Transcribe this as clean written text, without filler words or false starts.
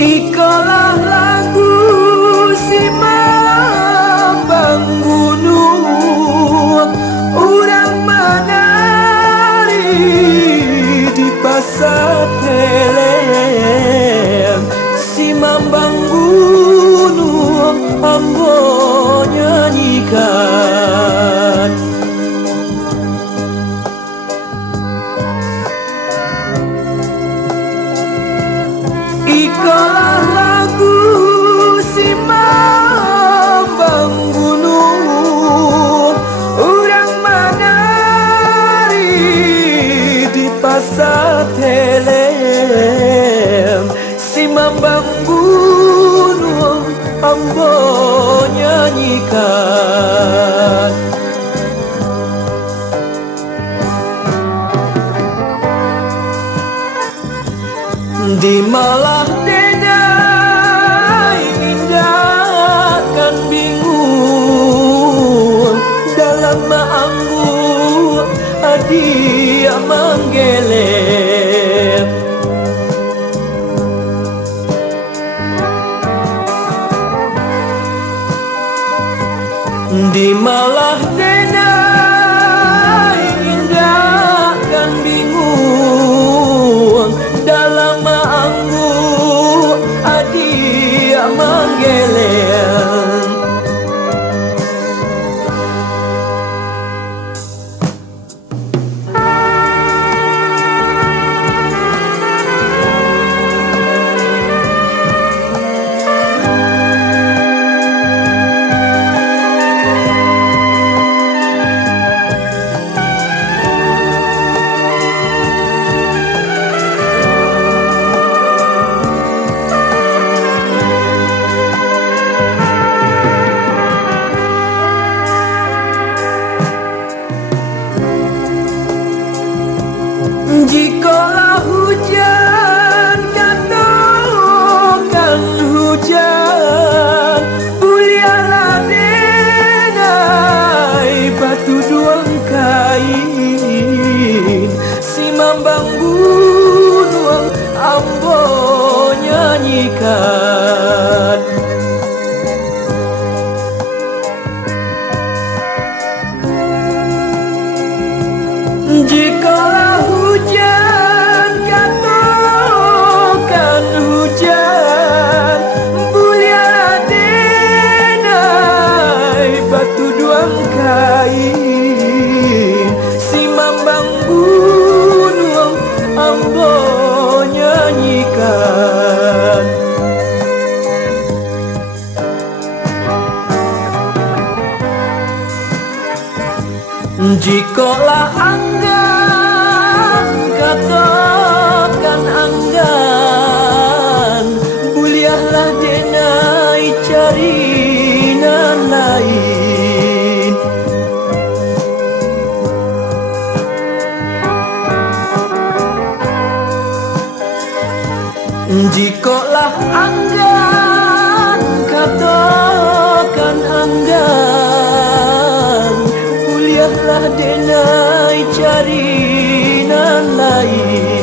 Ikalah lagu si mambang gunung, urang menari di pasar telem. Si mambang gunung ambo nyanyikan. Ikalah lagu si mambang gunung, urang menari di pasar telem. Si mambang gunung ambo nyanyikan. Di malah denai indah kan bingung, dalam maanggu adia manggelem. Di malah denai indah kan bingung, dalam maanggu adia manggelem. Jikalau hujan katakan hujan, mulialah denai batu duang kain. Si mambang gunung ambo nyanyikan. Jikalau hujan katakan hujan, mulialah denai batu duang kain. Si mambang gunung ambo nyanyikan. Jikalau anggan katakan anggan, mulialah denai carinan lain. Jikalau anggan katakan anggan, mulialah denai carinan lain.